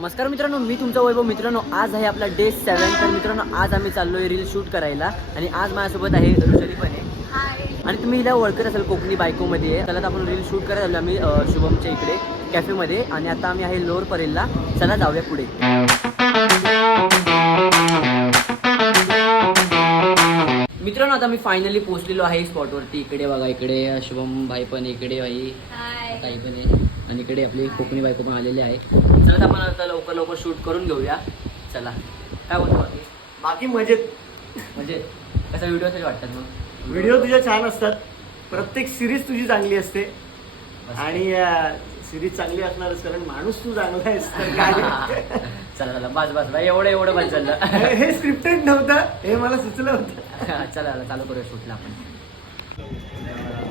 नमस्कार मित्रांनो मी तुमचा वैभव मित्रांनो आज आहे आपला डे सेव्हन तर मित्रांनो आज आम्ही चाललो रील शूट करायला आणि आज माझ्यासोबत आहे ऋषरी पण आहे आणि तुम्ही ओळखत असाल कोकणी बायको आपण रील शूट करायला आम्ही शुभमच्या इकडे कॅफे मध्ये आणि आता आम्ही आहे लोअर परेलला चला जाऊया पुढे मित्रांनो आता मी फायनली पोहोचलेलो आहे स्पॉट वरती इकडे बघा इकडे शुभम भाई पण इकडे आहे काही आणि इकडे आपली कोकणी बायको पण आलेली आहे चला आपण आता लवकर लवकर शूट करून घेऊया चला काय बोलतो बाकी बाकी मजेत म्हणजे कसा व्हिडिओ तरी वाटतात मग व्हिडिओ तुझ्या छान असतात प्रत्येक सिरीज तुझी चांगली असते आणि सिरीज चांगली असणार कारण माणूस तू चांगला आहेस चला बास बास बास वोड़े, वोड़े वोड़े चला बस बस बाय एवढं एवढं बस चाललं हे स्क्रिप्टेड नव्हतं हे मला सुचलं होतं चला चालू करूया शूटला आपण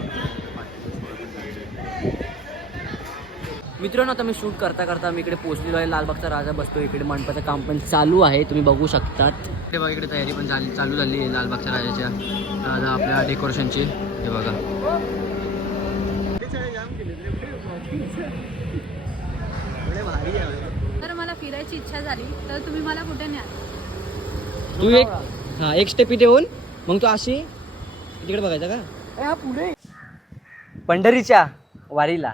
मित्रांनो आता मी शूट करता करता मी इकडे पोहोचलेलो आहे लालबागचा राजा बसतो इकडे मंडपाचं काम पण चालू आहे तुम्ही बघू शकता हे बघा इकडे तयारी पण झाली चालू झाली आहे लालबागच्या राजाच्या आता आपल्या डेकोरेशनची हे बघा तर मला फिरायची इच्छा झाली तर तुम्ही मला कुठे न्या तू एक हा एक स्टेपी देऊन मग तू अशी तिकडे बघायचा का पुढे पंढरीच्या वारीला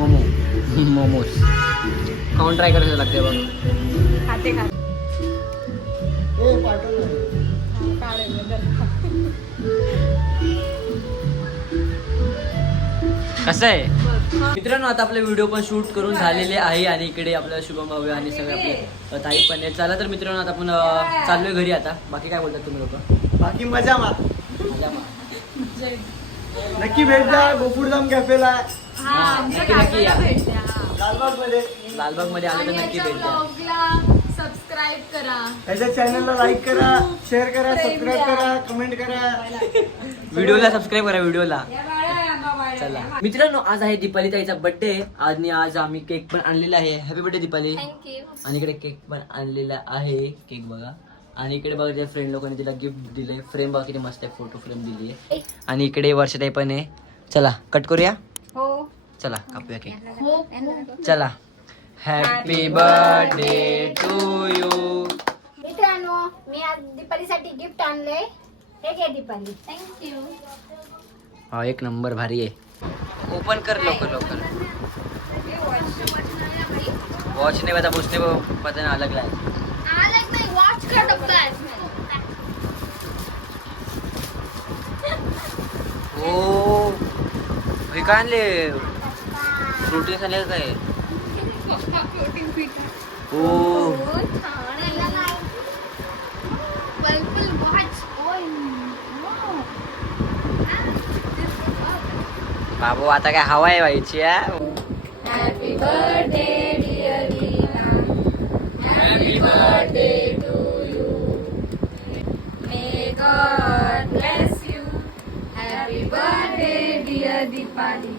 मोमो मोमोज काउन ट्राय करायचं लागते बघ खाते कसं आहे मित्रांनो आता आपले व्हिडिओ पण शूट करून झालेले आहे आणि इकडे आपल्या शुभम भाऊ आणि सगळे आपले ताई पण चला तर मित्रांनो आता आपण चाललोय घरी आता बाकी काय बोलतात तुम्ही लोक बाकी मजा मा मजा नक्की भेट द्या गोपुरधाम कॅफेला लालबाग मध्ये आलं तर नक्की करा चॅनलला लाईक करा शेअर करा सबस्क्राईब करा कमेंट करा व्हिडिओला सबस्क्राइब करा व्हिडिओला चला मित्रांनो आज आहे दीपालीताईचा बर्थडे आणि आज आम्ही केक पण आणलेला आहे हॅपी बर्थडे दीपाली आणि इकडे केक पण आणलेला आहे केक बघा आणि इकडे बघा त्या फ्रेंड लोकांनी तिला गिफ्ट दिले फ्रेम बघा किती मस्त आहे फोटो फ्रेम दिली आहे आणि इकडे वर्षा आहे पण आहे चला कट करूया चला कापू या केक चला हॅपी बर्थडे टू यू मित्रांनो मी आज दीपालीसाठी गिफ्ट आणले हे घे दीपाली थँक्यू हा एक नंबर भारी आहे ओपन कर लवकर लवकर वॉच नाही बघा पता ना अलग लाय वॉच कर डब्बा ओ हे काय प्रोटीन झाले काय पोस्ता आहे फुल फुल बहुत ओ नो बाबू आता काय हवाय बाईची happy birthday Deere birthday to you may God bless you happy birthday Deere दीपाणी